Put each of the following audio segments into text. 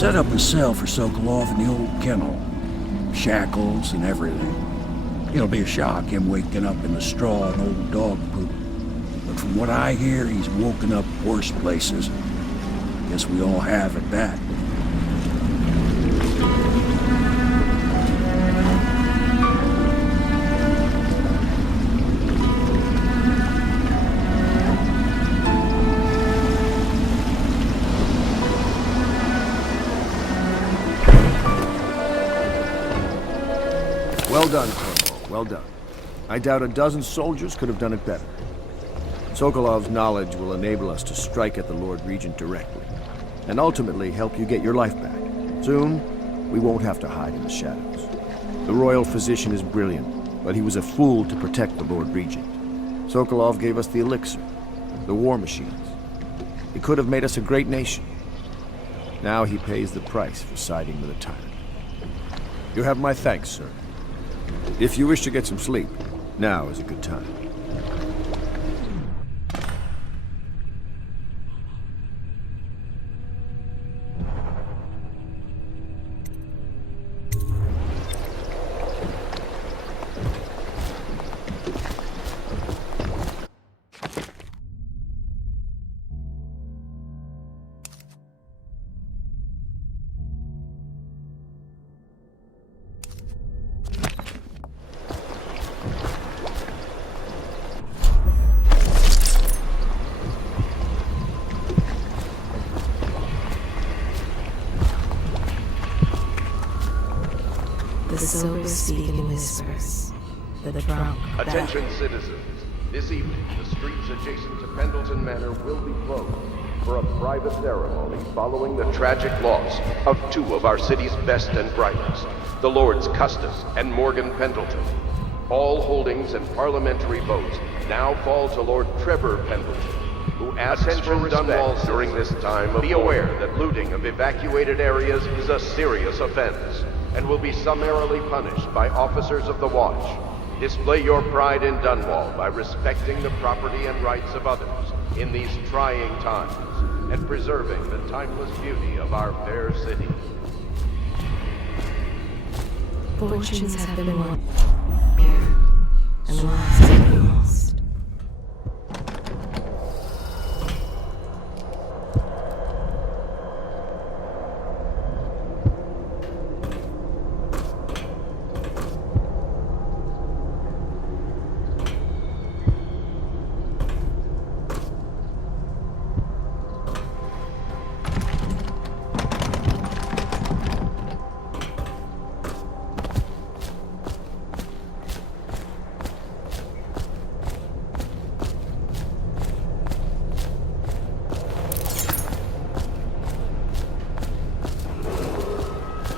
set up a cell for Sokolov in the old kennel. Shackles and everything. It'll be a shock, him waking up in the straw and old dog poop. But from what I hear, he's woken up worse places. Guess we all have at that. Well done, Cornwall. Well done. I doubt a dozen soldiers could have done it better. Sokolov's knowledge will enable us to strike at the Lord Regent directly, and ultimately help you get your life back. Soon, we won't have to hide in the shadows. The royal physician is brilliant, but he was a fool to protect the Lord Regent. Sokolov gave us the elixir, the war machines. He could have made us a great nation. Now he pays the price for siding with a tyrant. You have my thanks, sir. If you wish to get some sleep, now is a good time. The sober speak in whispers. The drunk. Attention, citizens. This evening, the streets adjacent to Pendleton Manor will be closed for a private ceremony following the tragic loss of two of our city's best and brightest, the Lords Custis and Morgan Pendleton. All holdings and parliamentary votes now fall to Lord Trevor Pendleton, who asks for respect during this time of Be aware that looting of evacuated areas is a serious offense and will be summarily punished by officers of the Watch. Display your pride in Dunwall by respecting the property and rights of others in these trying times and preserving the timeless beauty of our fair city. Fortunes have been won, and lives have been lost.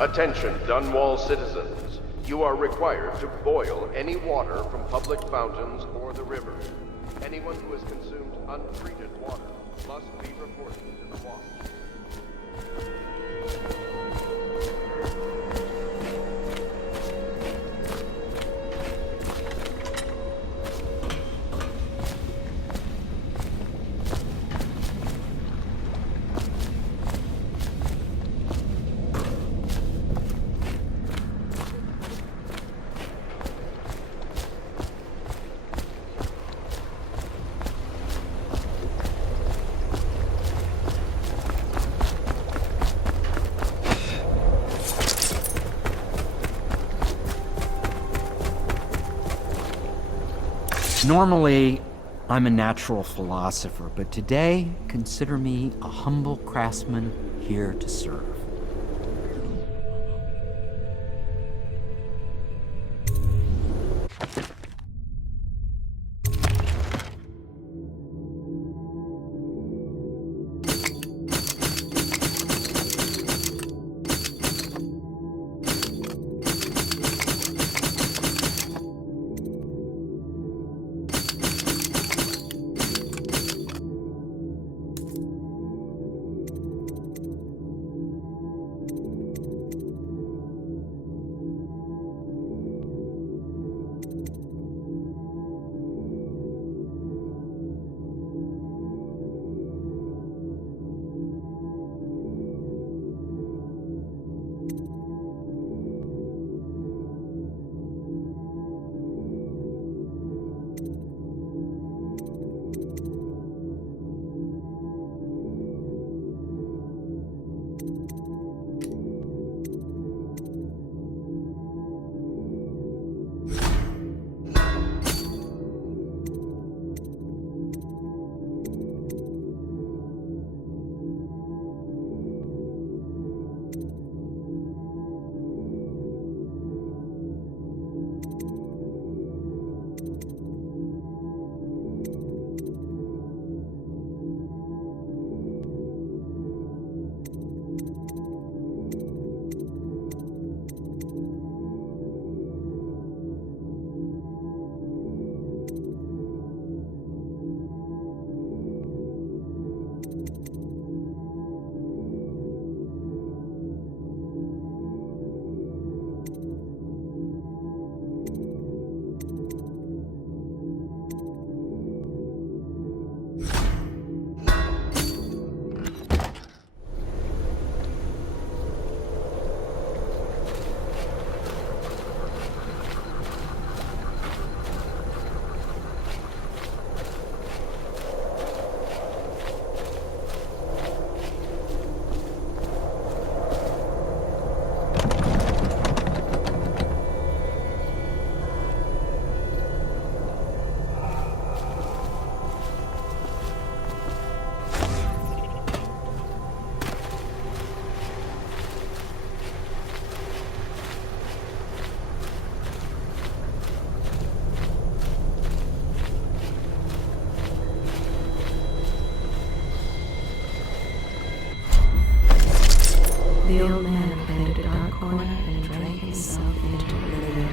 Attention, Dunwall citizens. You are required to boil any water from public fountains or the river. Anyone who has consumed untreated water must be reported to the Watch. Normally, I'm a natural philosopher, but today, consider me a humble craftsman here to serve. into oblivion.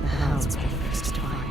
The hounds were the first to find him.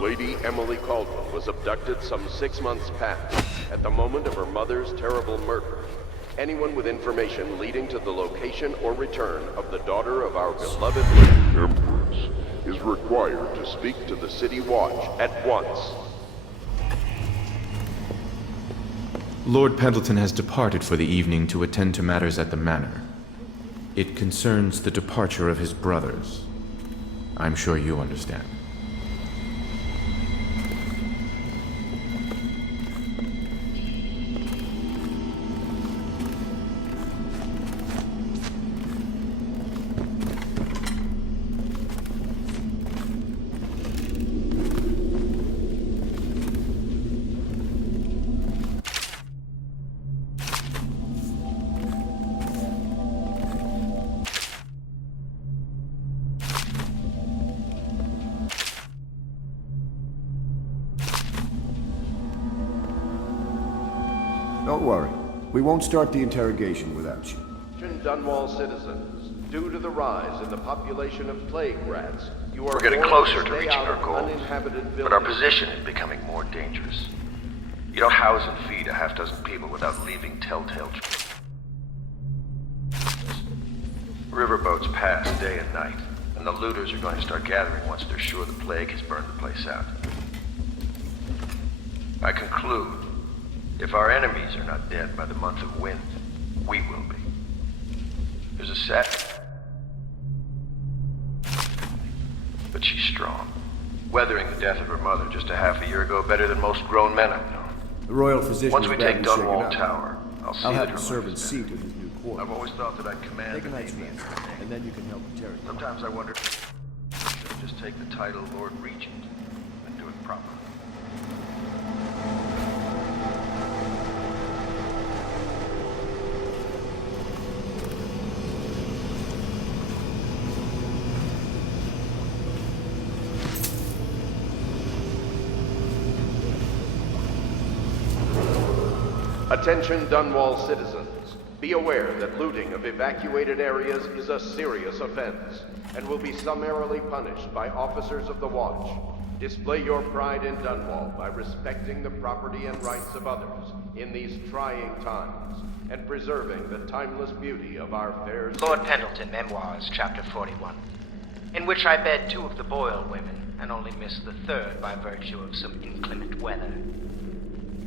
Lady Emily Caldwell was abducted some 6 months past, at the moment of her mother's terrible murder. Anyone with information leading to the location or return of the daughter of our beloved Lady Empress is required to speak to the City Watch at once. Lord Pendleton has departed for the evening to attend to matters at the manor. It concerns the departure of his brothers. I'm sure you understand. Don't worry. We won't start the interrogation without you. Dunwall citizens, due to the rise in the population of plague rats, you are We're getting warned closer to stay reaching out our of goal, uninhabited but our villages. position is becoming more dangerous. You don't house and feed a half-dozen people without leaving telltale trails. Riverboats pass day and night, and the looters are going to start gathering once they're sure the plague has burned the place out. I conclude, if our enemies are not dead by the month of wind, we will be. There's a set, but she's strong. Weathering the death of her mother just a half a year ago better than most grown men I've known. The royal physician Once is we badly take shaken Dunwall up. Tower, I'll see I'll that have her the life servant's is seat better. in his new quarters. I've always thought that I'd command Take a the night's Navy rest, in the day. and then you can help the territory. Sometimes I wonder if I should just take the title Lord Regent and do it properly. Attention Dunwall citizens. Be aware that looting of evacuated areas is a serious offense and will be summarily punished by officers of the Watch. Display your pride in Dunwall by respecting the property and rights of others in these trying times and preserving the timeless beauty of our fair city. Lord Pendleton, Memoirs, Chapter 41, in which I bed 2 of the Boyle women and only missed the 3rd by virtue of some inclement weather.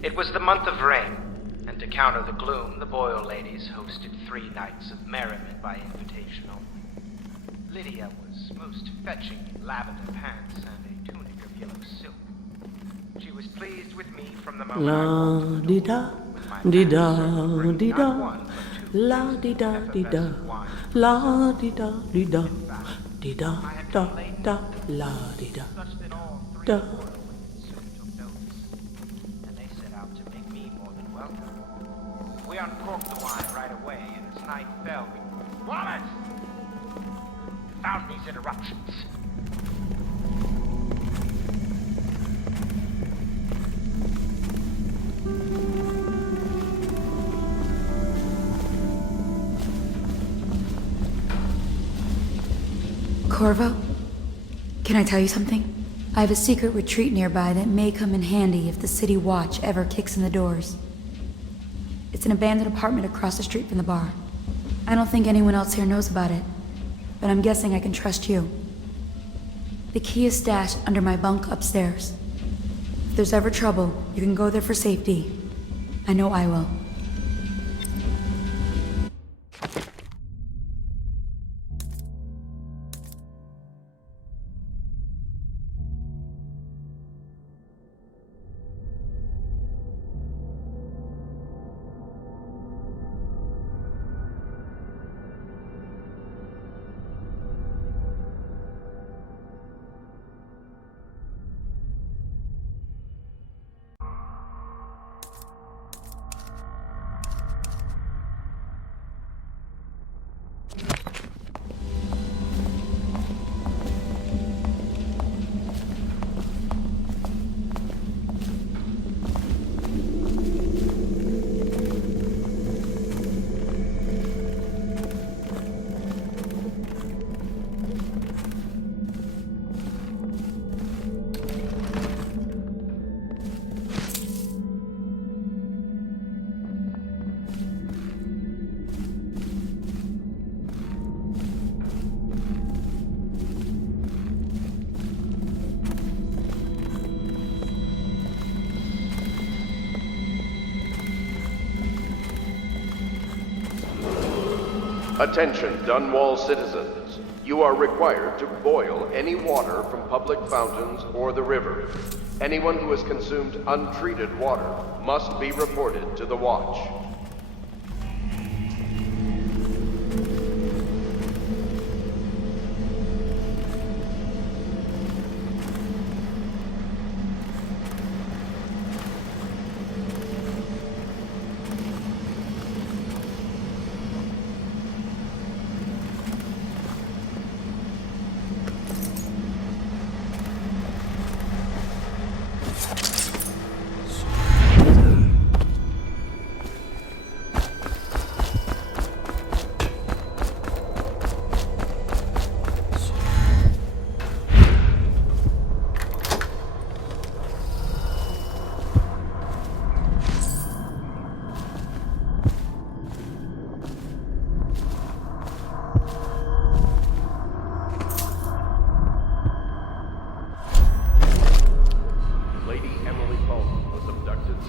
It was the month of rain, and to counter the gloom, the Boyle ladies hosted 3 nights of merriment by invitational. Lydia was most fetching in lavender pants and a tunic of yellow silk. She was pleased with me from the moment I walked to the door with my La-di-da, manservant bringing di-da, not 1 but 2 la-di-da, effervescent di-da, wines La di da di da di da da da la di da da. And they set out to make me more than welcome. We uncorked the wine right away, and as night fell, we... Wallace! Found these interruptions. Corvo, can I tell you something? I have a secret retreat nearby that may come in handy if the city watch ever kicks in the doors. It's an abandoned apartment across the street from the bar. I don't think anyone else here knows about it, but I'm guessing I can trust you. The key is stashed under my bunk upstairs. If there's ever trouble, you can go there for safety. I know I will. Attention, Dunwall citizens. You are required to boil any water from public fountains or the river. Anyone who has consumed untreated water must be reported to the Watch.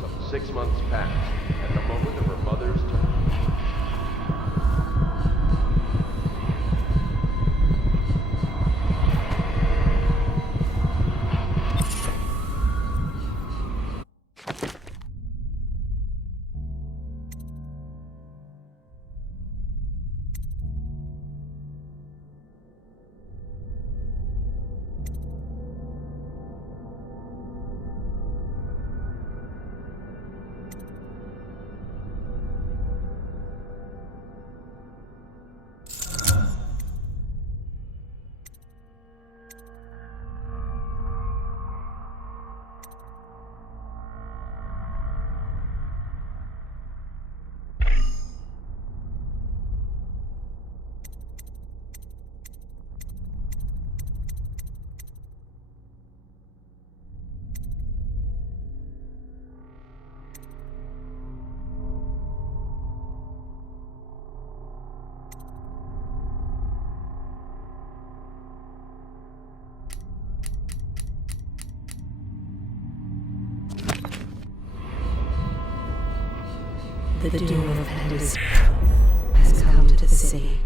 Some 6 months past, at the moment of her mother's death. The doom of Hades has come to the city.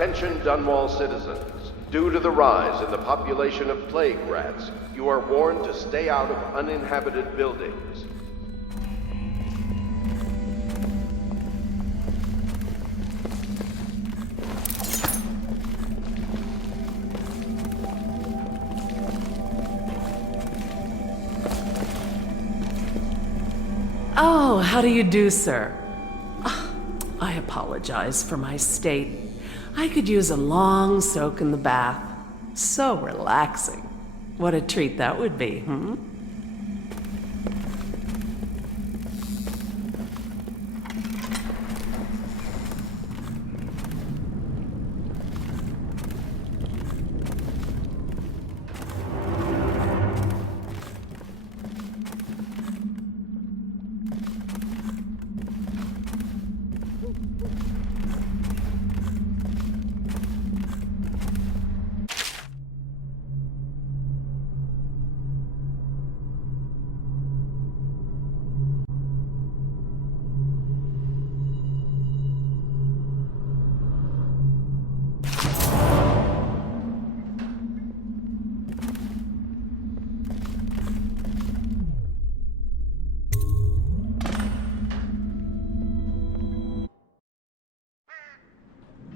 Attention Dunwall citizens. Due to the rise in the population of plague rats, you are warned to stay out of uninhabited buildings. Oh, how do you do, sir? Ah, I apologize for my state. I could use a long soak in the bath. So relaxing. What a treat that would be, hmm?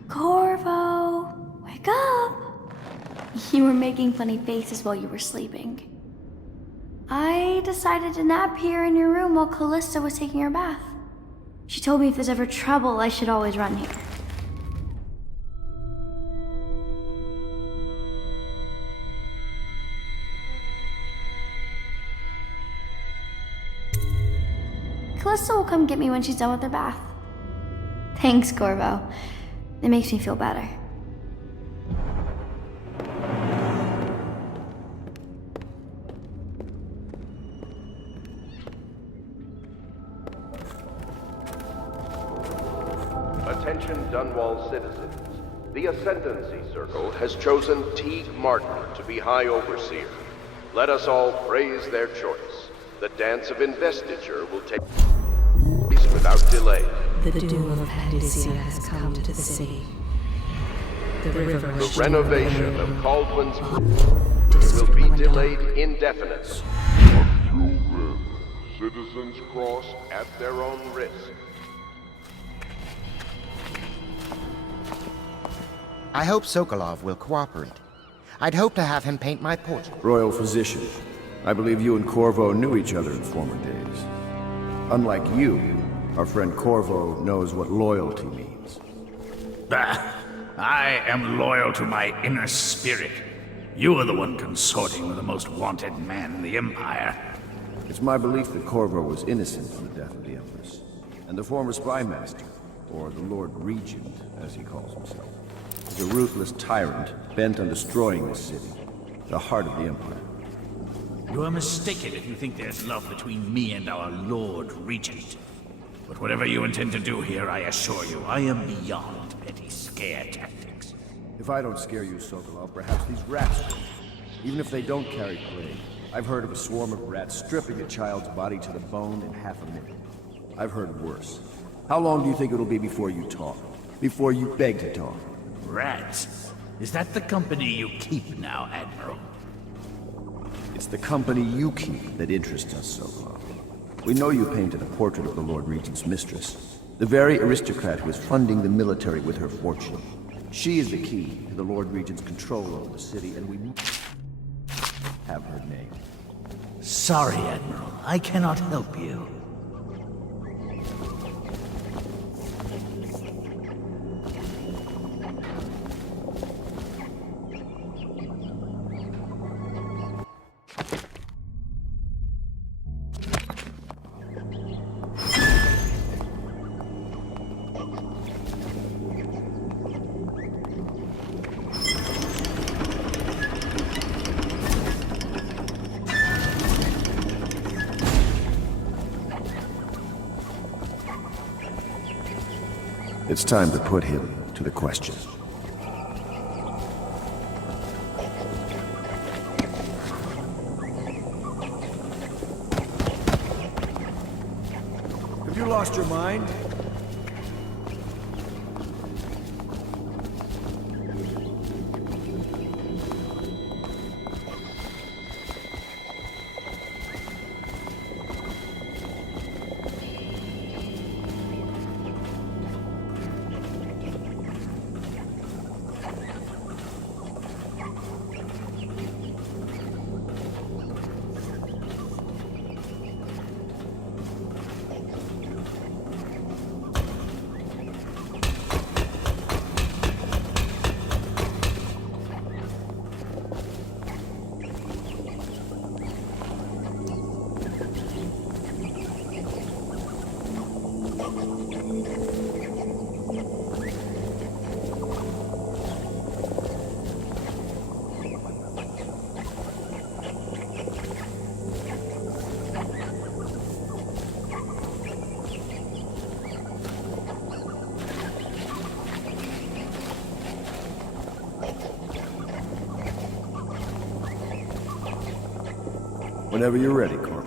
Corvo, wake up! You were making funny faces while you were sleeping. I decided to nap here in your room while Callista was taking her bath. She told me if there's ever trouble, I should always run here. Callista will come get me when she's done with her bath. Thanks, Corvo. It makes me feel better. Attention Dunwall citizens. The Ascendancy Circle has chosen Teague Martin to be High Overseer. Let us all praise their choice. The dance of investiture will take place without delay. The doom of Panacea has come to the city. The river The renovation of Caldwell's Bridge will be delayed indefinitely. Until then, citizens cross at their own risk. I hope Sokolov will cooperate. I'd hope to have him paint my portrait. Royal Physician, I believe you and Corvo knew each other in former days. Unlike you, our friend Corvo knows what loyalty means. I am loyal to my inner spirit. You are the one consorting with the most wanted man in the Empire. It's my belief that Corvo was innocent in the death of the Empress, and the former spy master, or the Lord Regent, as he calls himself, is a ruthless tyrant bent on destroying this city, the heart of the Empire. You are mistaken if you think there's love between me and our Lord Regent. But whatever you intend to do here, I assure you, I am beyond petty scare tactics. If I don't scare you, Sokolov, perhaps these rats will. Even if they don't carry plague, I've heard of a swarm of rats stripping a child's body to the bone in half a minute. I've heard worse. How long do you think it'll be before you talk? Before you beg to talk? Rats? Is that the company you keep now, Admiral? It's the company you keep that interests us, Sokolov. We know you painted a portrait of the Lord Regent's mistress, the very aristocrat who is funding the military with her fortune. She is the key to the Lord Regent's control over the city, and we have her name. Sorry, Admiral. I cannot help you. It's time to put him to the question. Have you lost your mind? Whenever you're ready, Corporal.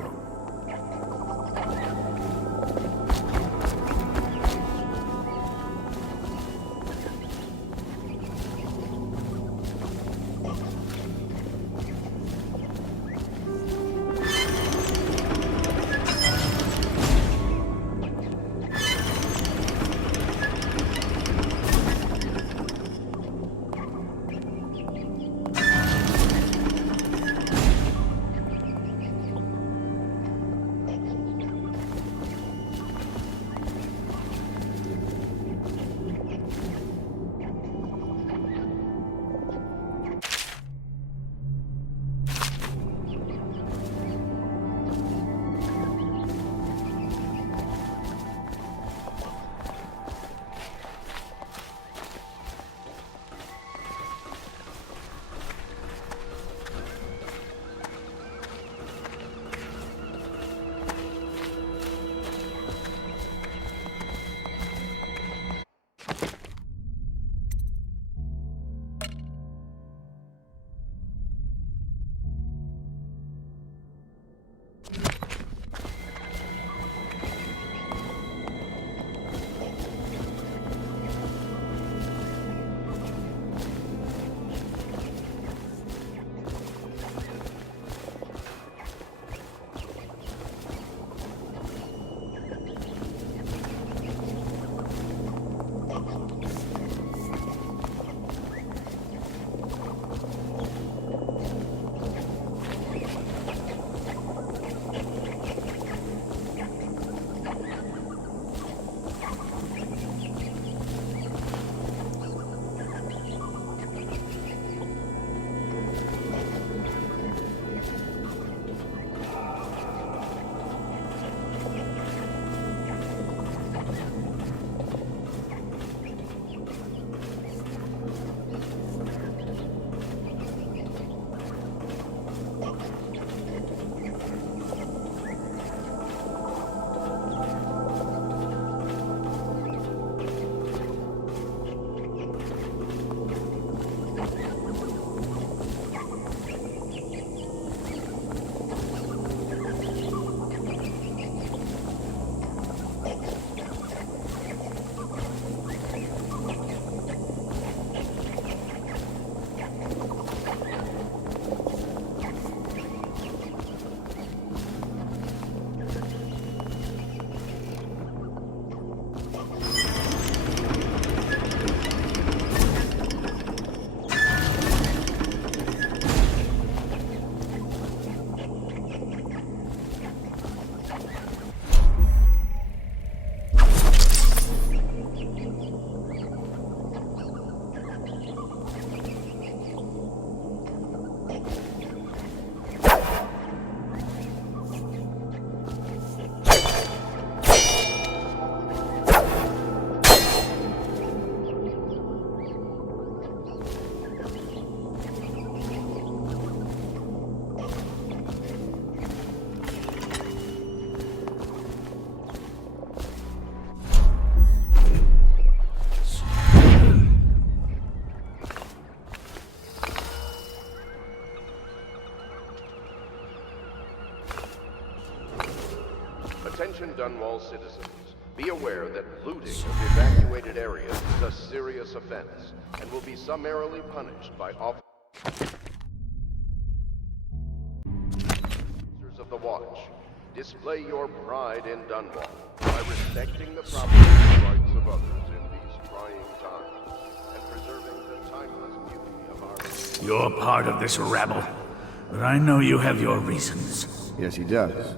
Attention Dunwall citizens. Be aware that looting of evacuated areas is a serious offense and will be summarily punished by officers of the Watch. Display your pride in Dunwall by respecting the property and rights of others in these trying times and preserving the timeless beauty of our... You're part of this rabble, but I know you have your reasons. Yes, he does.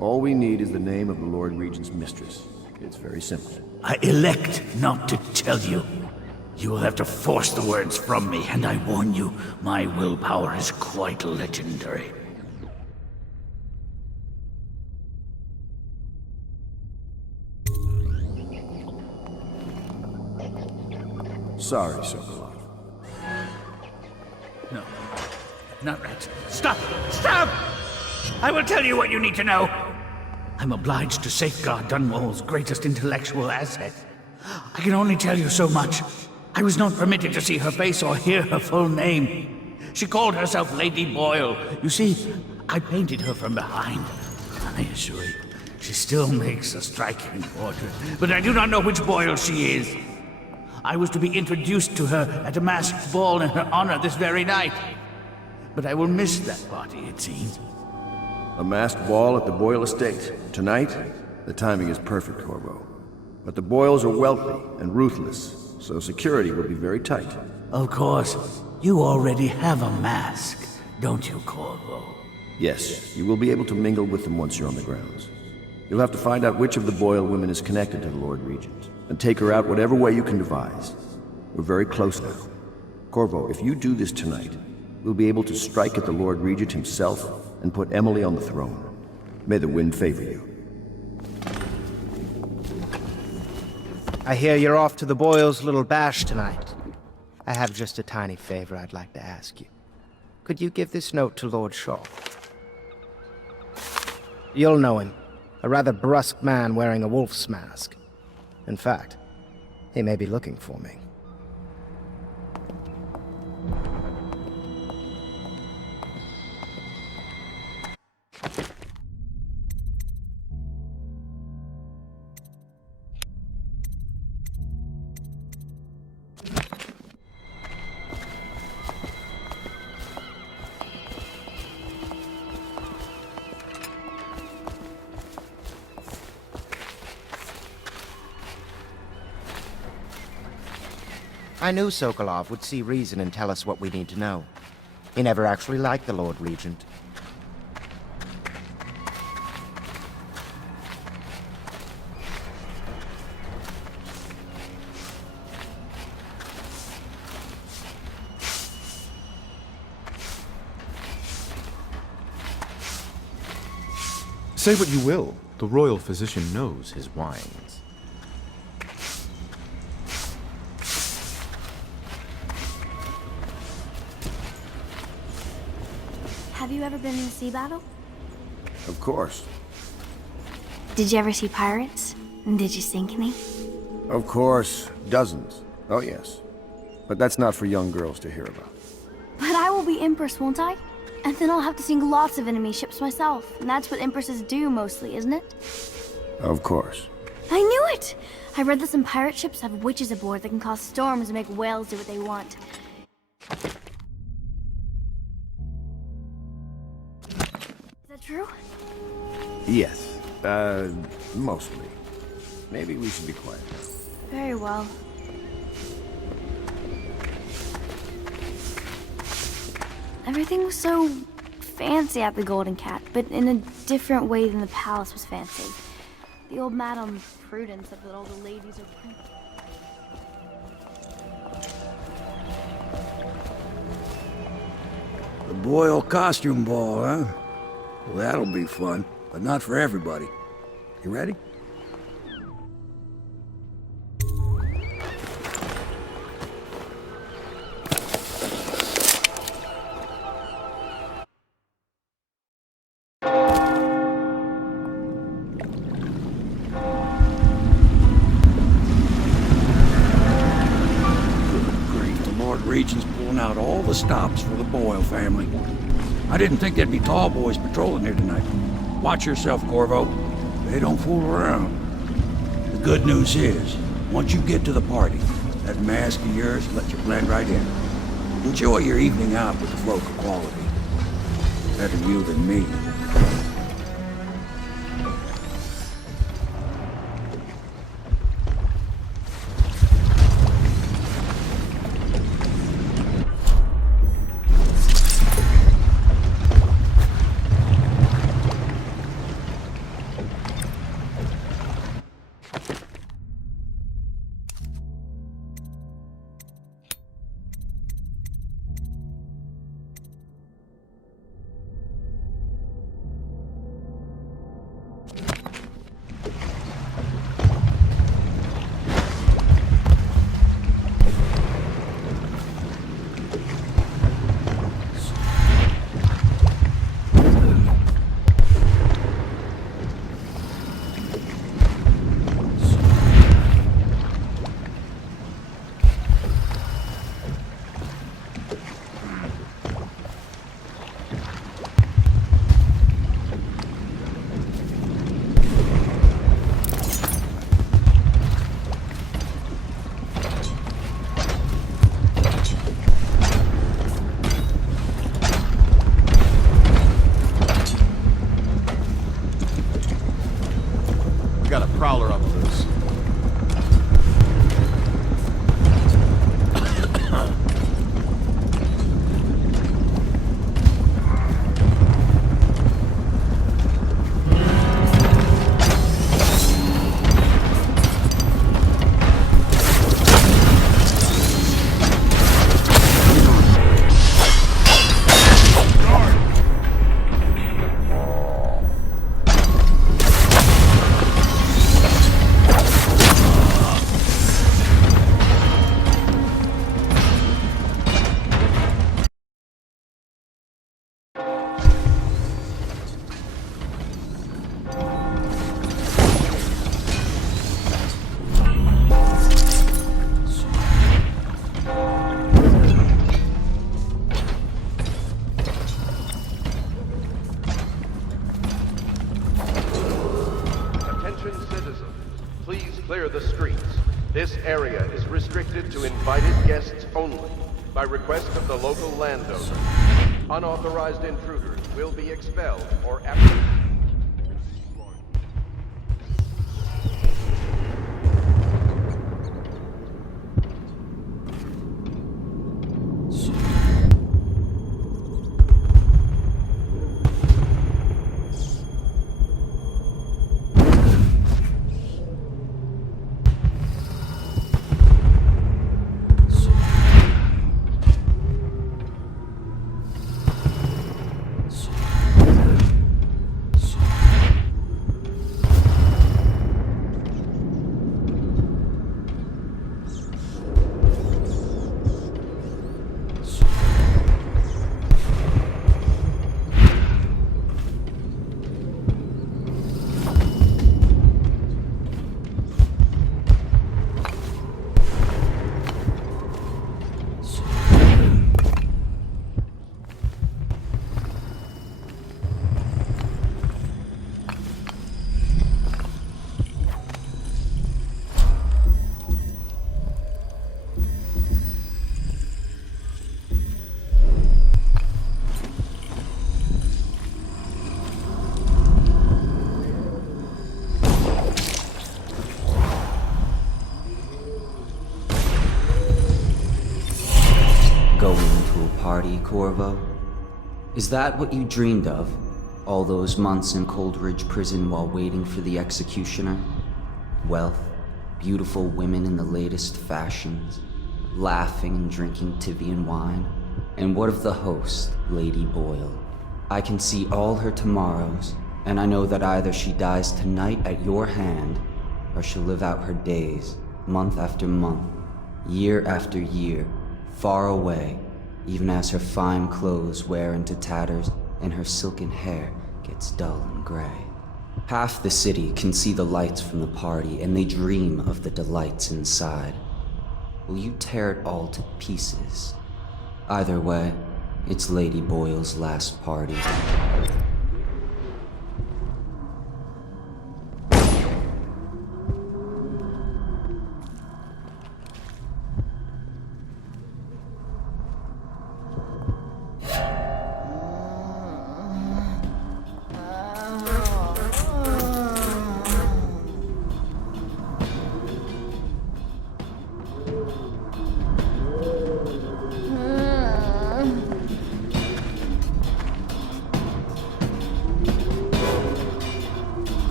All we need is the name of the Lord Regent's mistress. It's very simple. I elect not to tell you. You will have to force the words from me, and I warn you, my willpower is quite legendary. Sorry, Sokolov. No. Not right. Stop! Stop! I will tell you what you need to know. I'm obliged to safeguard Dunwall's greatest intellectual asset. I can only tell you so much. I was not permitted to see her face or hear her full name. She called herself Lady Boyle. You see, I painted her from behind. I assure you, she still makes a striking portrait, but I do not know which Boyle she is. I was to be introduced to her at a masked ball in her honor this very night. But I will miss that party, it seems. A masked ball at the Boyle estate. Tonight? The timing is perfect, Corvo. But the Boyles are wealthy and ruthless, so security will be very tight. Of course. You already have a mask, don't you, Corvo? Yes, you will be able to mingle with them once you're on the grounds. You'll have to find out which of the Boyle women is connected to the Lord Regent, and take her out whatever way you can devise. We're very close now. Corvo, if you do this tonight, we'll be able to strike at the Lord Regent himself and put Emily on the throne. May the wind favor you. I hear you're off to the Boyles' little bash tonight. I have just a tiny favor I'd like to ask you. Could you give this note to Lord Shaw? You'll know him. A rather brusque man wearing a wolf's mask. In fact, he may be looking for me. I knew Sokolov would see reason and tell us what we need to know. He never actually liked the Lord Regent. Say what you will, the royal physician knows his wines. Have you ever been in a sea battle? Of course. Did you ever see pirates? And did you sink any? Of course. Dozens. Oh, yes. But that's not for young girls to hear about. But I will be Empress, won't I? And then I'll have to sink lots of enemy ships myself. And that's what Empresses do mostly, isn't it? Of course. I knew it! I read that some pirate ships have witches aboard that can cause storms and make whales do what they want. Is that true? Yes. Mostly. Maybe we should be quiet. Very well. Everything was so fancy at the Golden Cat, but in a different way than the palace was fancy. The old Madame Prudence said that all the ladies are pretty. The Boyle costume ball, huh? Well, that'll be fun, but not for everybody. You ready? Regent's pulling out all the stops for the Boyle family. I didn't think there'd be tall boys patrolling here tonight. Watch yourself, Corvo. They don't fool around. The good news is, once you get to the party, that mask of yours will let you blend right in. Enjoy your evening out with the folk of quality. Better you than me. got a prowler on the loose. Clear the streets. This area is restricted to invited guests only, by request of the local landowner. Unauthorized intruders will be expelled or apprehended. Party, Corvo? Is that what you dreamed of? All those months in Coldridge Prison while waiting for the executioner? Wealth, beautiful women in the latest fashions, laughing and drinking Tivian wine? And what of the host, Lady Boyle? I can see all her tomorrows, and I know that either she dies tonight at your hand, or she'll live out her days, month after month, year after year, far away, even as her fine clothes wear into tatters and her silken hair gets dull and gray. Half the city can see the lights from the party, and they dream of the delights inside. Will you tear it all to pieces? Either way, it's Lady Boyle's last party.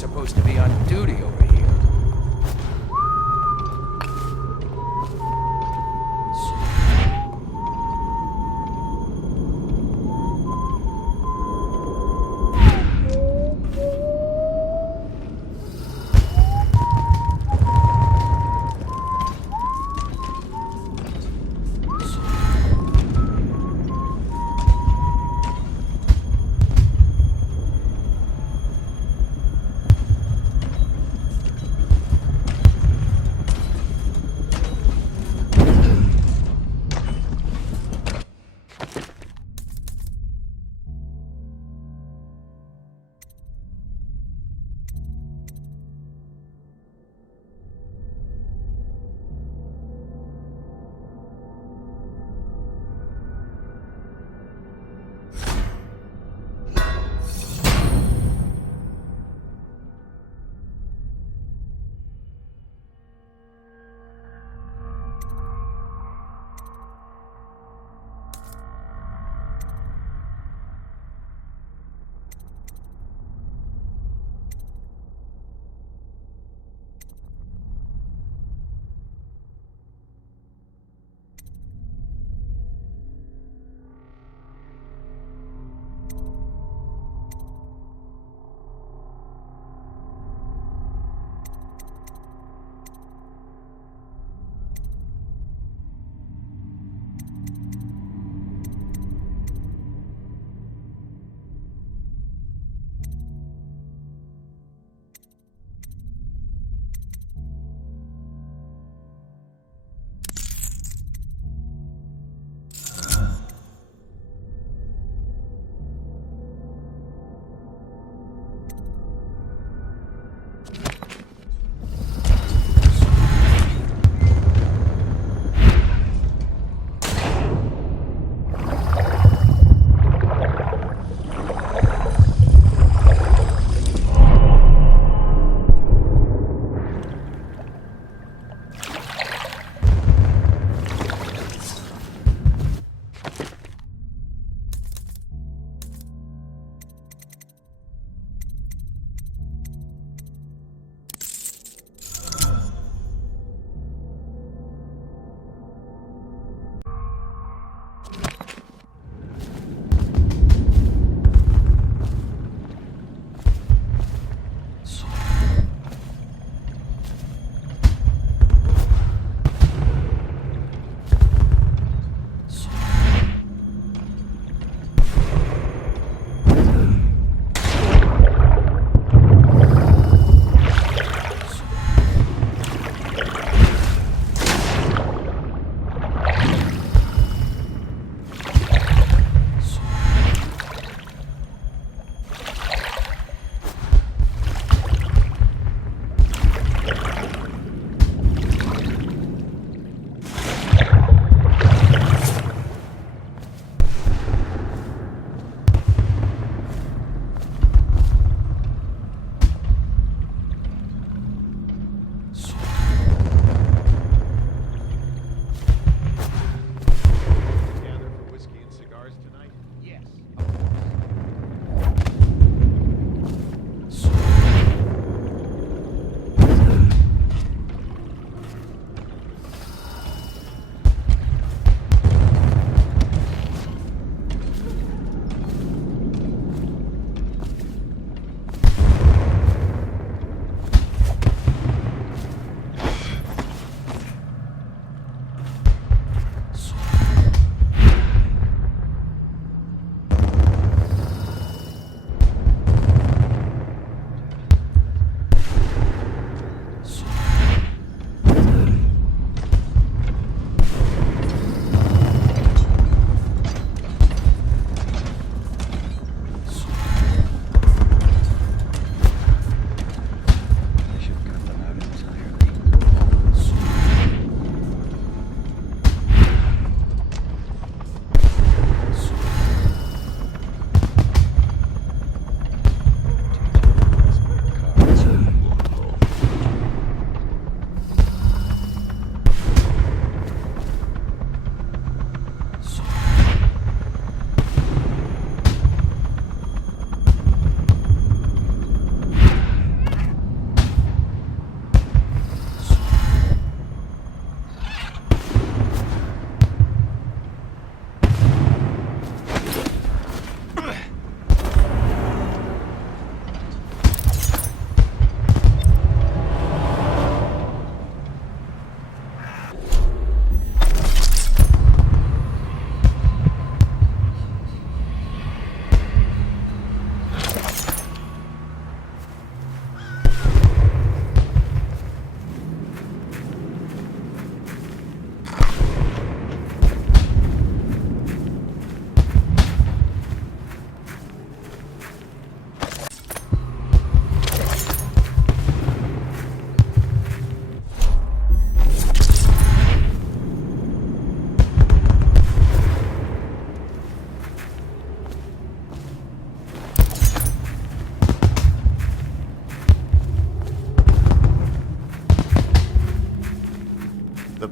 supposed to be on duty over here.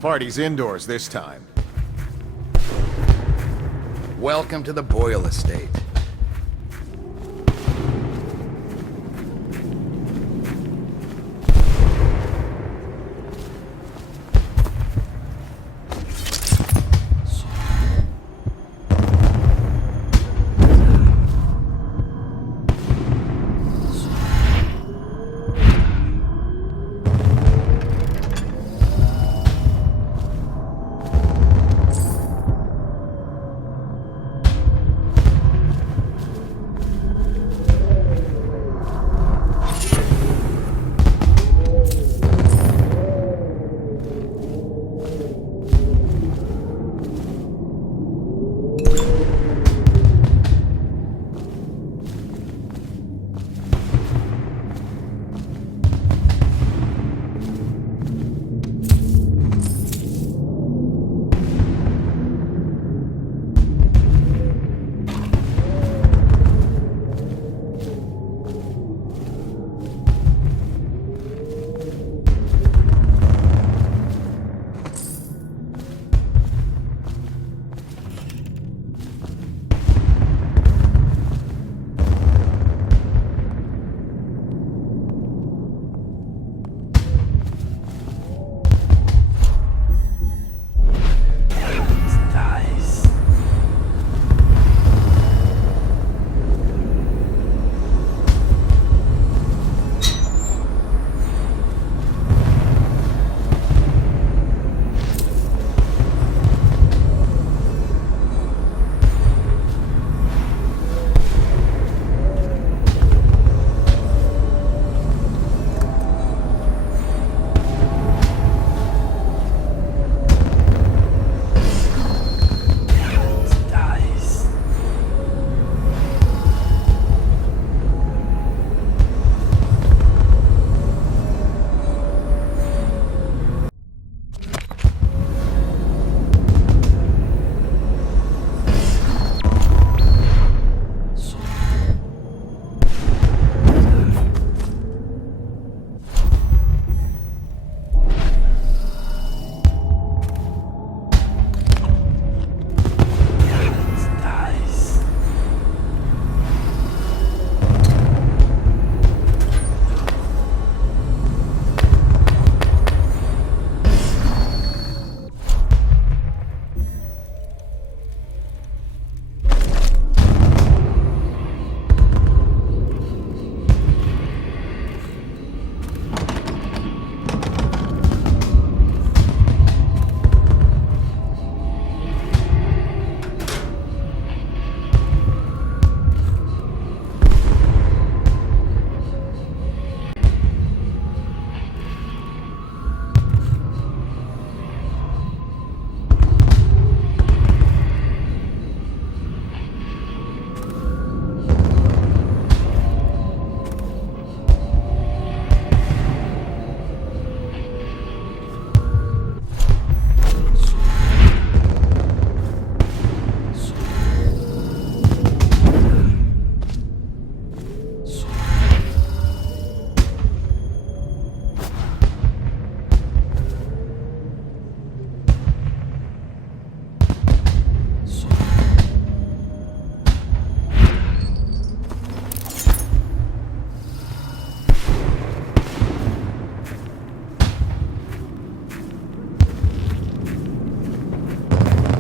party's indoors this time. Welcome to the Boyle Estate.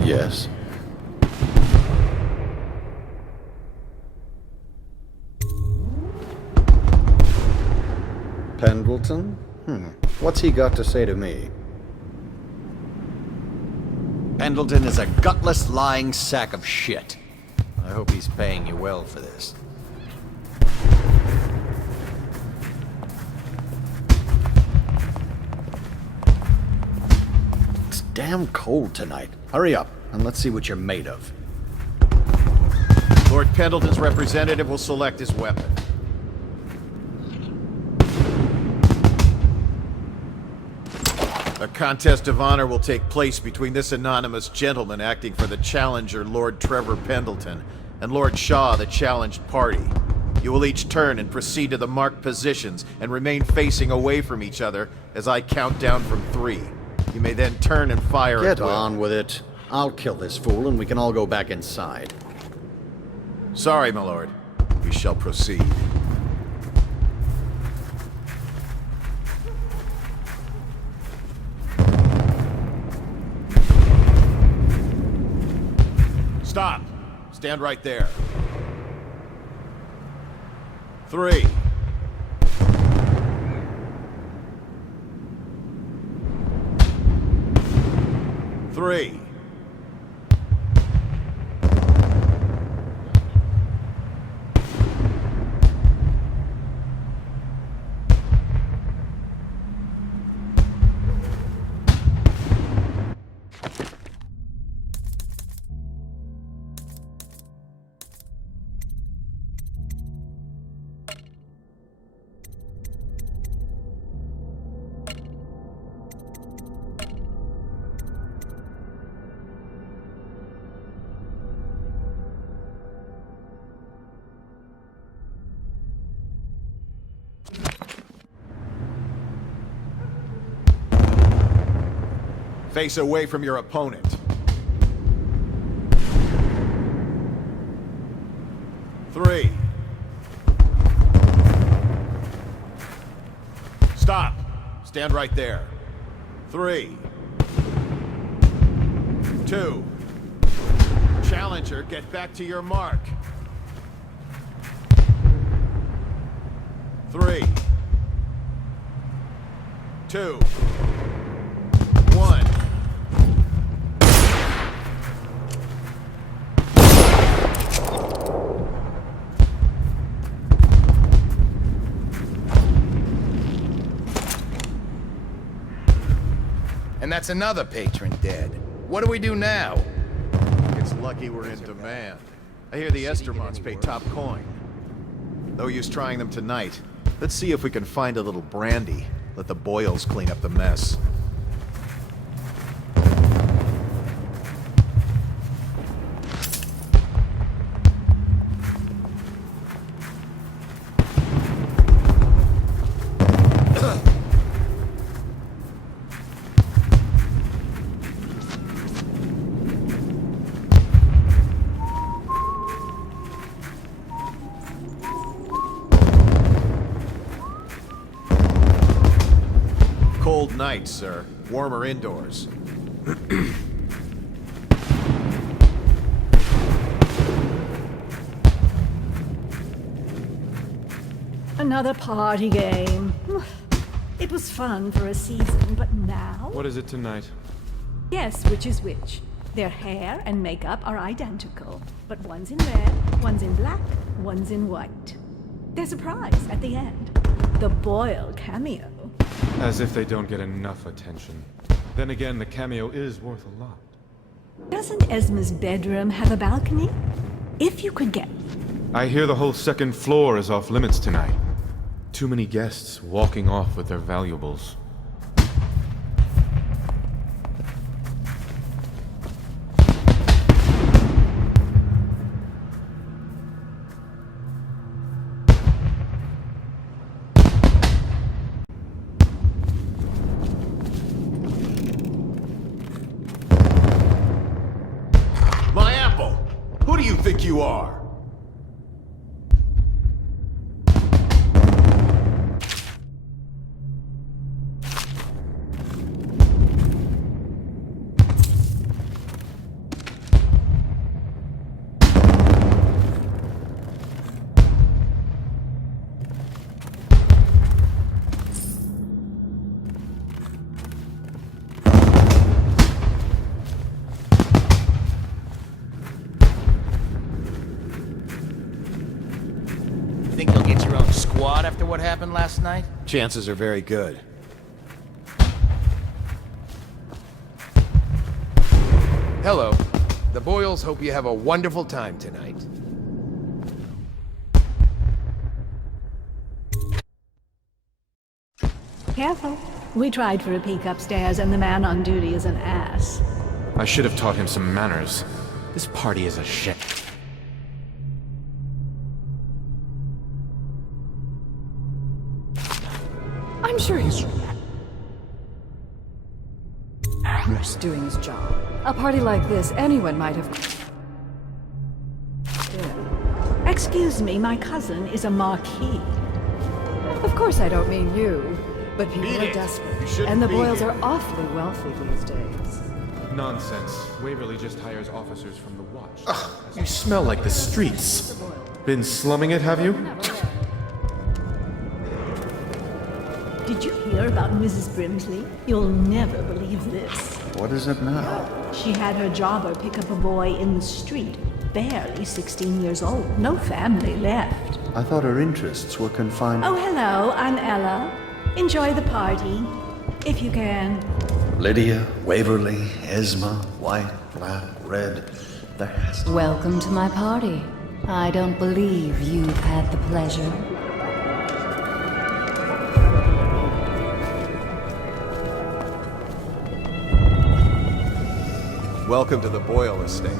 Yes. Pendleton? What's he got to say to me? Pendleton is a gutless, lying sack of shit. I hope he's paying you well for this. It's damn cold tonight. Hurry up, and let's see what you're made of. Lord Pendleton's representative will select his weapon. A contest of honor will take place between this anonymous gentleman acting for the challenger, Lord Trevor Pendleton, and Lord Shaw, the challenged party. You will each turn and proceed to the marked positions and remain facing away from each other as I count down from 3. You may then turn and fire at Get will. on with it. I'll kill this fool and we can all go back inside. Sorry, my lord. We shall proceed. Stop! Stand right there. 3. 3. Face away from your opponent. 3. Stop. Stand right there. 3. 2. Challenger, get back to your mark. 3. 2. 1. And that's another patron dead. What do we do now? It's lucky we're in demand. I hear the Estermonts pay top coin. No use trying them tonight. Let's see if we can find a little brandy. Let the Boyles clean up the mess. Cold night, sir. Warmer indoors. Another party game. It was fun for a season, but now? What is it tonight? Guess which is which. Their hair and makeup are identical, but one's in red, one's in black, one's in white. There's a prize at the end. The Boyle cameo. As if they don't get enough attention. Then again, the cameo is worth a lot. Doesn't Esma's bedroom have a balcony? If you could get... I hear the whole second floor is off limits tonight. Too many guests walking off with their valuables. My apple! Who do you think you are? Think you'll get your own squad after what happened last night? Chances are very good. Hello. The Boyles hope you have a wonderful time tonight. Careful. We tried for a peek upstairs, and the man on duty is an ass. I should have taught him some manners. This party is a shit. I'm sure he's... doing his job. A party like this, anyone might have... Yeah. Excuse me, my cousin is a marquis. Of course I don't mean you, but people are desperate, and the Boyles are awfully wealthy these days. Nonsense. Waverly just hires officers from the Watch. Ugh, you smell like the streets. Been slumming it, have you? Did you hear about Mrs. Brimsley? You'll never believe this. What is it now? She had her jobber pick up a boy in the street, barely 16 years old. No family left. I thought her interests were confined... Oh, hello, I'm Ella. Enjoy the party, if you can. Lydia, Waverly, Esma, white, black, red. There has to... Welcome to my party. I don't believe you've had the pleasure. Welcome to the Boyle estate.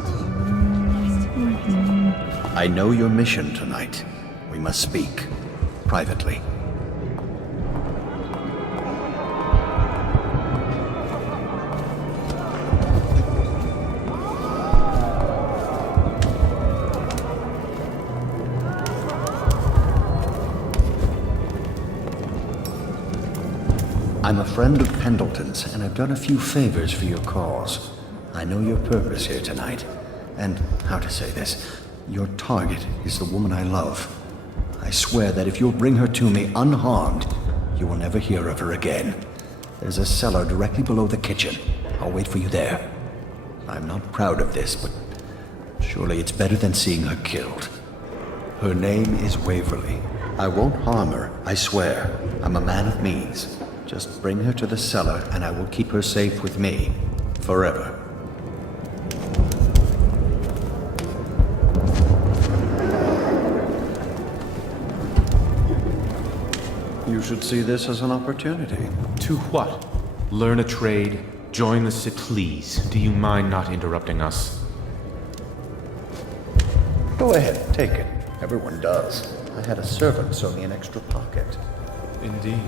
I know your mission tonight. We must speak. Privately. I'm a friend of Pendleton's, and I've done a few favors for your cause. I know your purpose here tonight, and how to say this, your target is the woman I love. I swear that if you'll bring her to me unharmed, you will never hear of her again. There's a cellar directly below the kitchen. I'll wait for you there. I'm not proud of this, but surely it's better than seeing her killed. Her name is Waverly. I won't harm her, I swear. I'm a man of means. Just bring her to the cellar, and I will keep her safe with me. Forever. You should see this as an opportunity. To what? Learn a trade? Join the city? Please, do you mind not interrupting us? Go ahead, take it. Everyone does. I had a servant sew me an extra pocket. Indeed.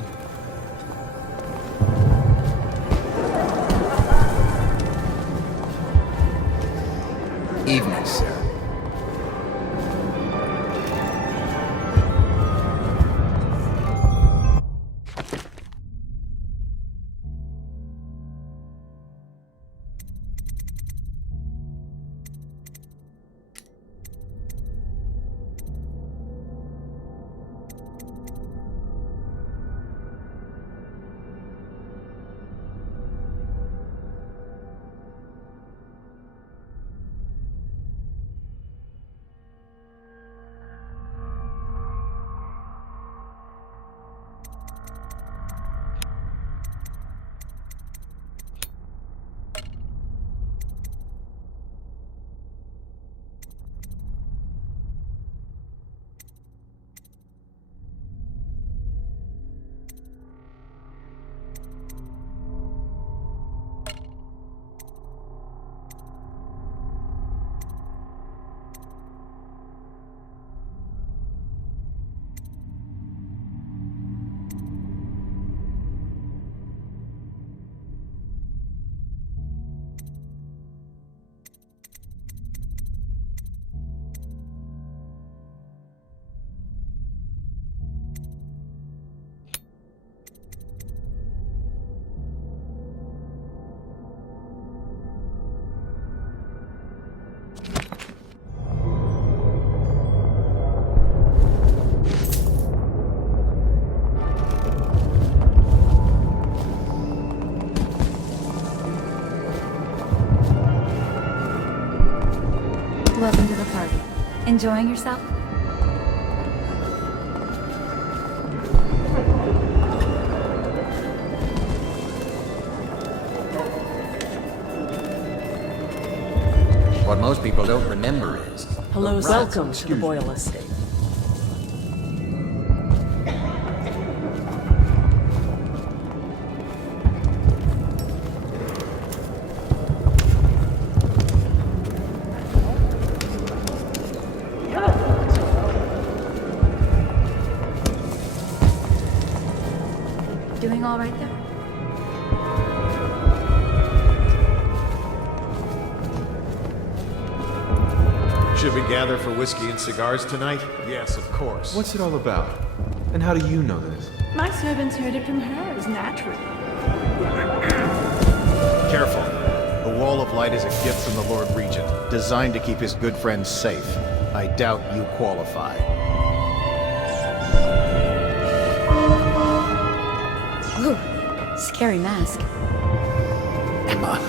Evening, sir. Welcome to the party. Enjoying yourself? What most people don't remember is... Hello, welcome to the Boyle estate. Doing all right there? Should we gather for whiskey and cigars tonight? Yes, of course. What's it all about? And how do you know this? My servants heard it from hers, naturally. Careful. The Wall of Light is a gift from the Lord Regent, designed to keep his good friends safe. I doubt you qualify. Ooh, scary mask. Emma,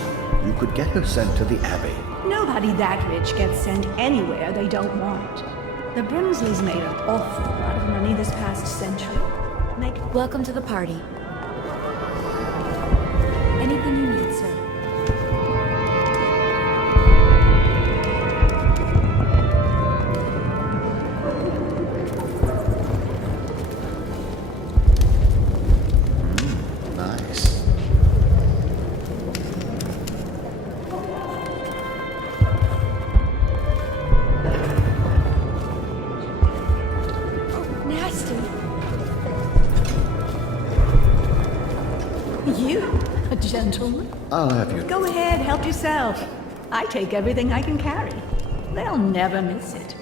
you could get her sent to the Abbey. Nobody that rich gets sent anywhere they don't want. The Brimsleys made an awful lot of money this past century. Welcome to the party. Anything you need, sir. Nice. Nasty. You, a gentleman? I'll have you. Go ahead, help yourself. I take everything I can carry. They'll never miss it.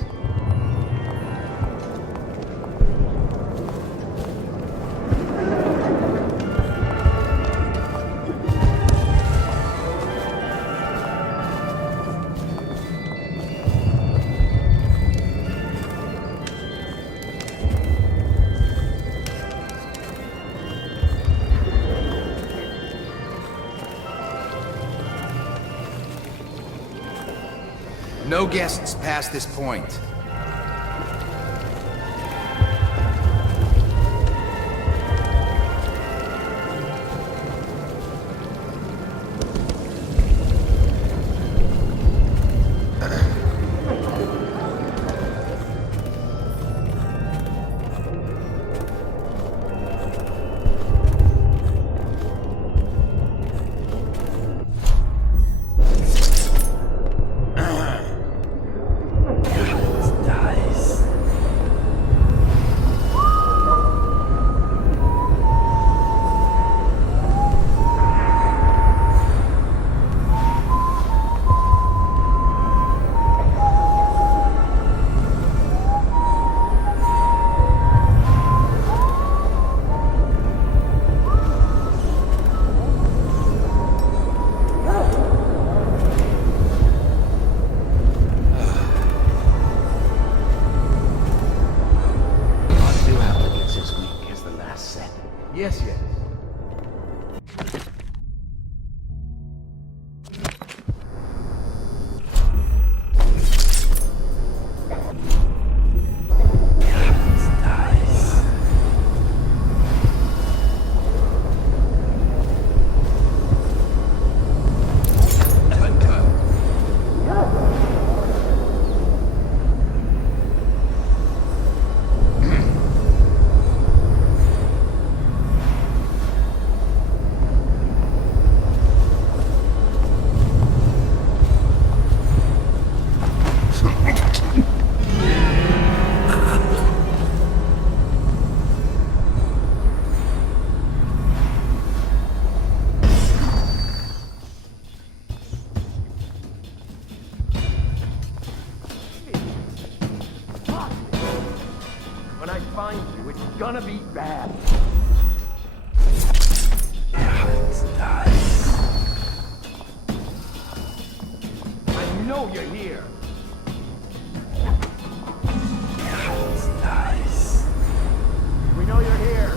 No guests past this point. Yes, yes. When I find you, it's gonna be bad. I know you're here. We know you're here.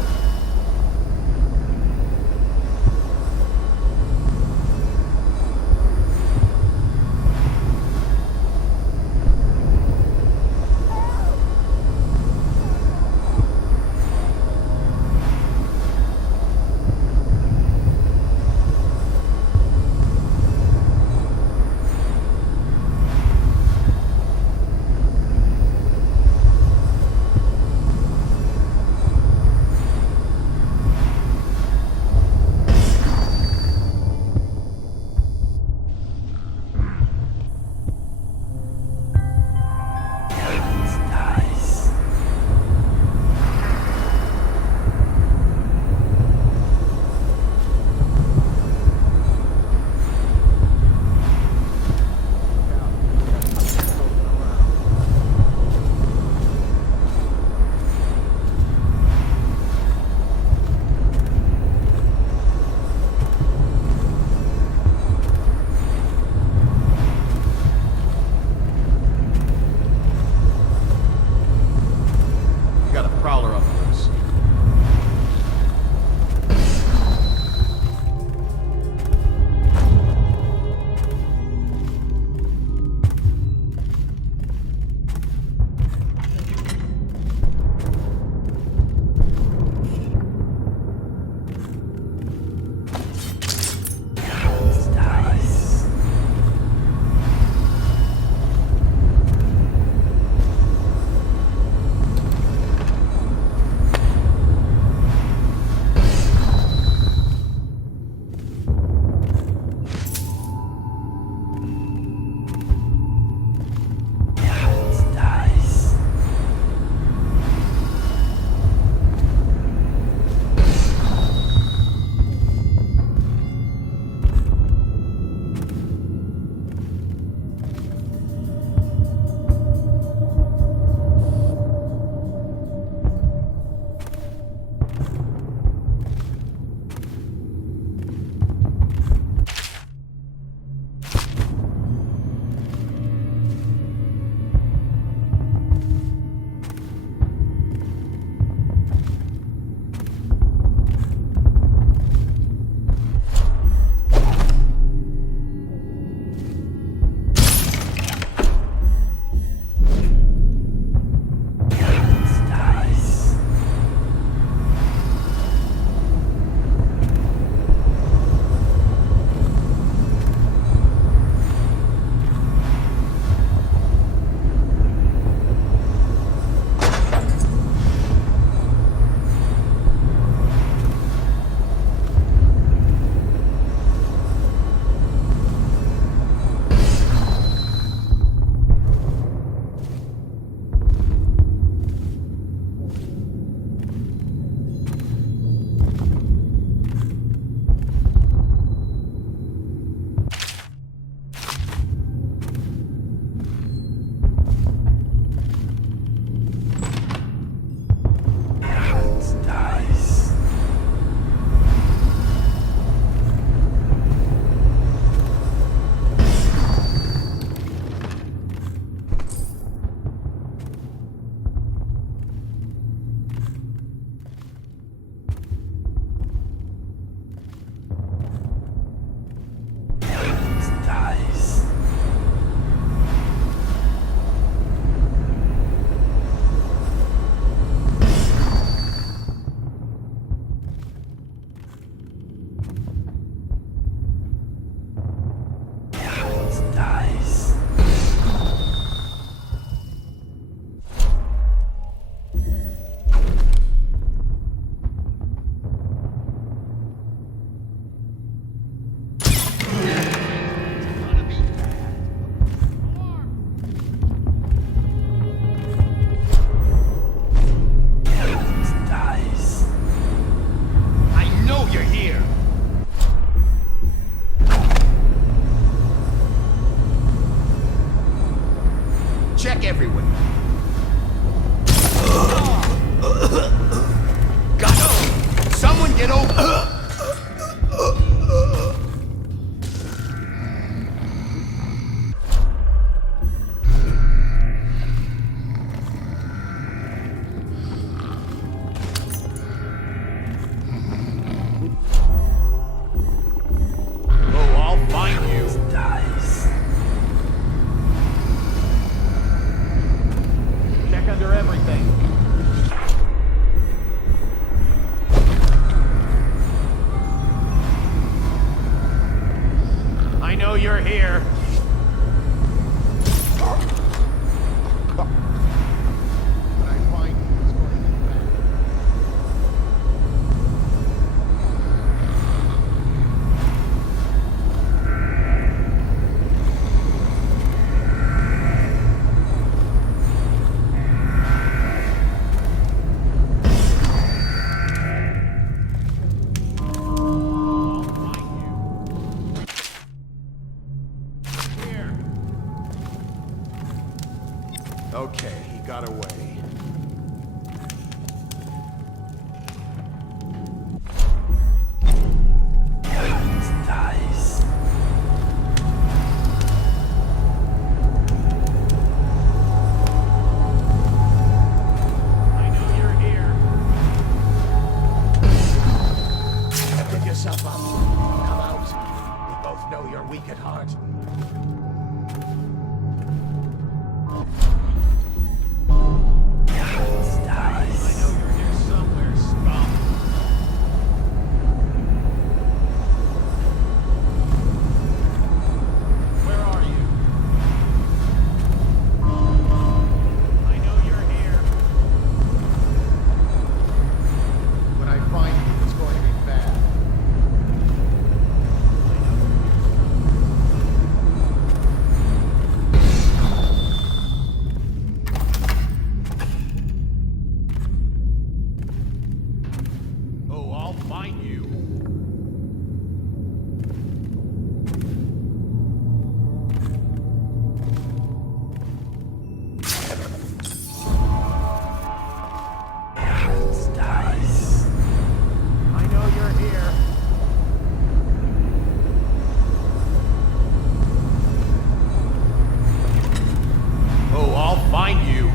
Nice. I know you're here! Check everywhere. Got it! Someone get over! Oh, I'll find you. Nice. Check under everything. I know you're here. When I find you, it's going to be bad. Okay, he got away. Nice. I know you're here. Pick yourself up. Come out. We both know you're weak at heart. I know you're here somewhere, scum. Where are you? I know you're here. When I find you, it's going to be bad. Oh, I'll find you. Nice. I know you're here. Oh, I'll find you.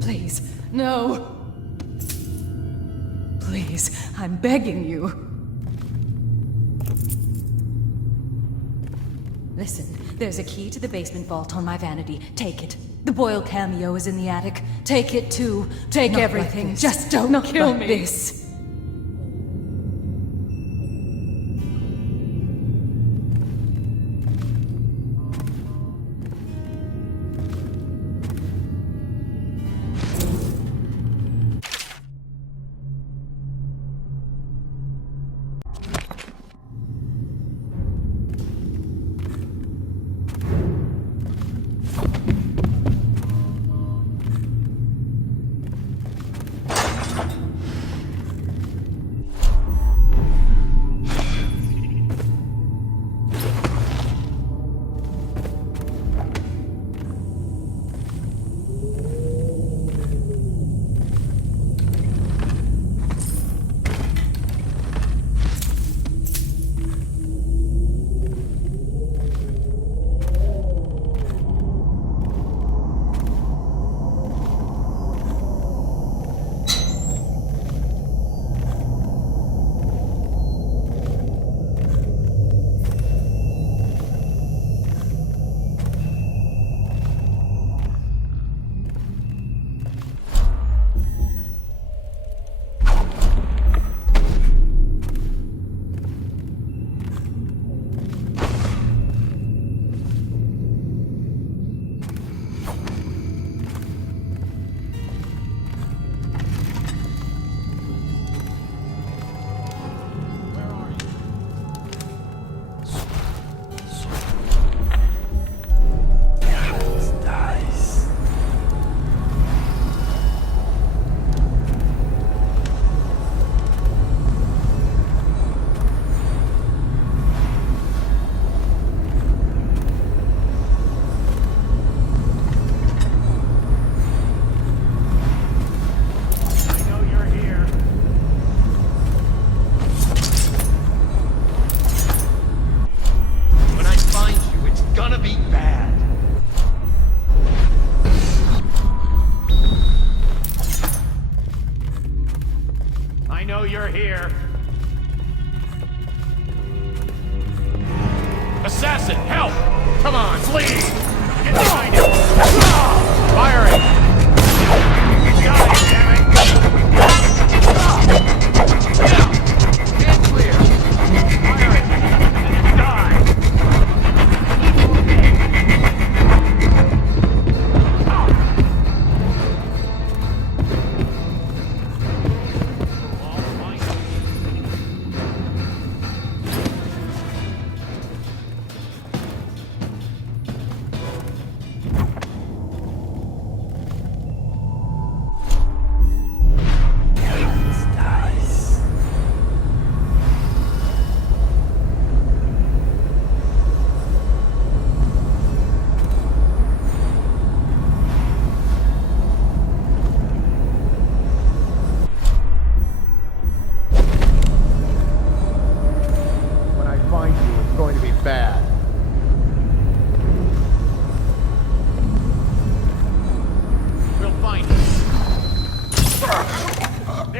Please, no. Please, I'm begging you. Listen, there's a key to the basement vault on my vanity. Take it. The Boyle cameo is in the attic. Take it too. Take Not everything. like this. Just don't Not kill like me. this.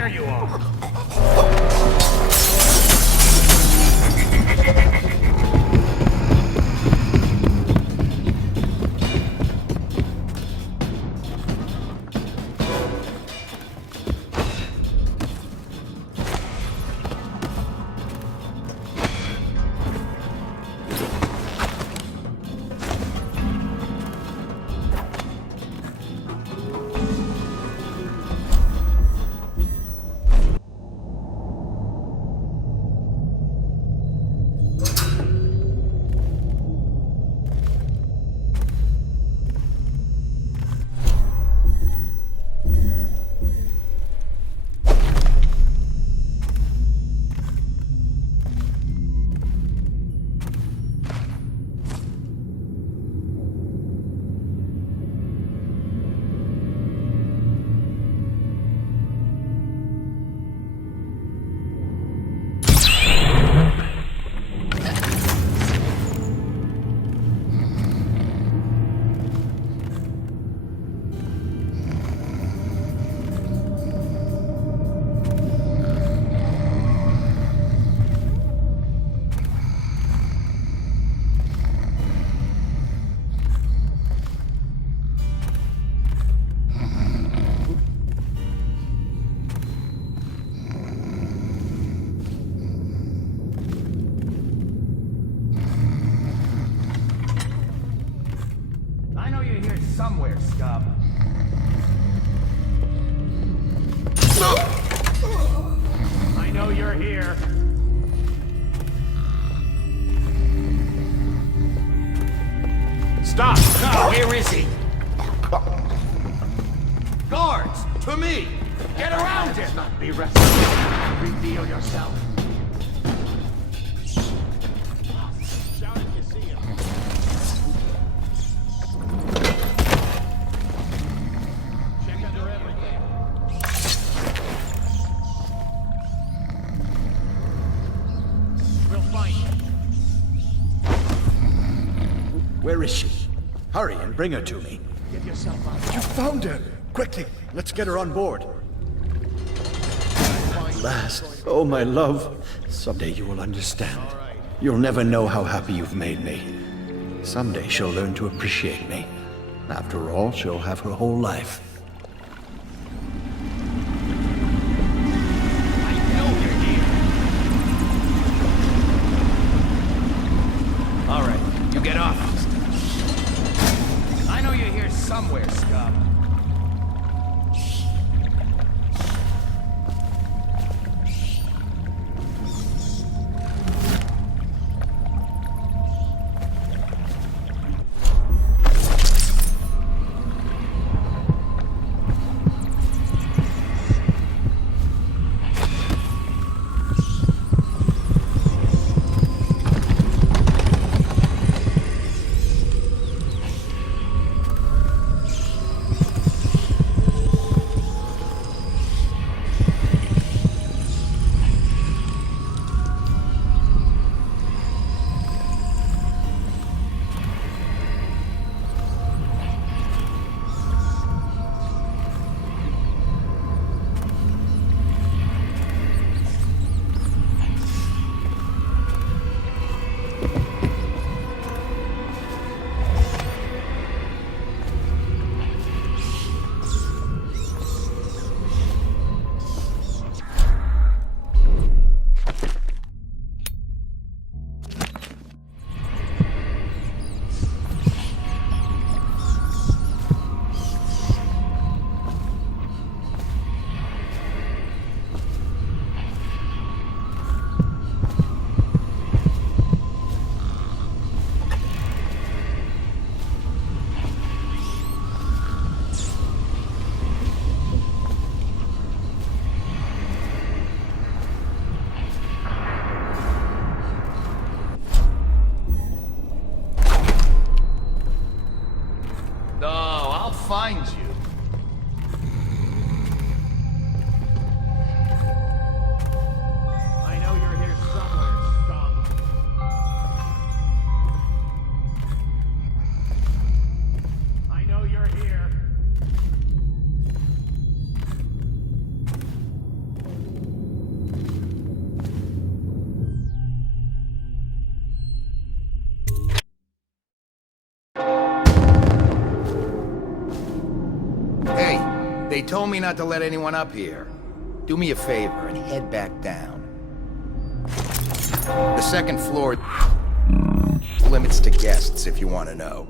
There you are. Somewhere, scum. I know you're here. Stop! No, where is he? Guards, to me! Get around him! Not be restless. Reveal yourself. Shout if you see him. Check under everything. We'll find him. Where is she? Hurry and bring her to me. Get yourself out. You found her! Quickly, let's get her on board. At last. Oh, my love. Someday you will understand. You'll never know how happy you've made me. Someday she'll learn to appreciate me. After all, she'll have her whole life. All right, you get off. I know you're here somewhere, scum. Find you. I know you're here somewhere, scum. I know you're here. They told me not to let anyone up here. Do me a favor and head back down. The second floor limits to guests, if you want to know.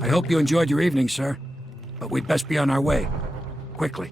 I hope you enjoyed your evening, sir. But we'd best be on our way. Quickly.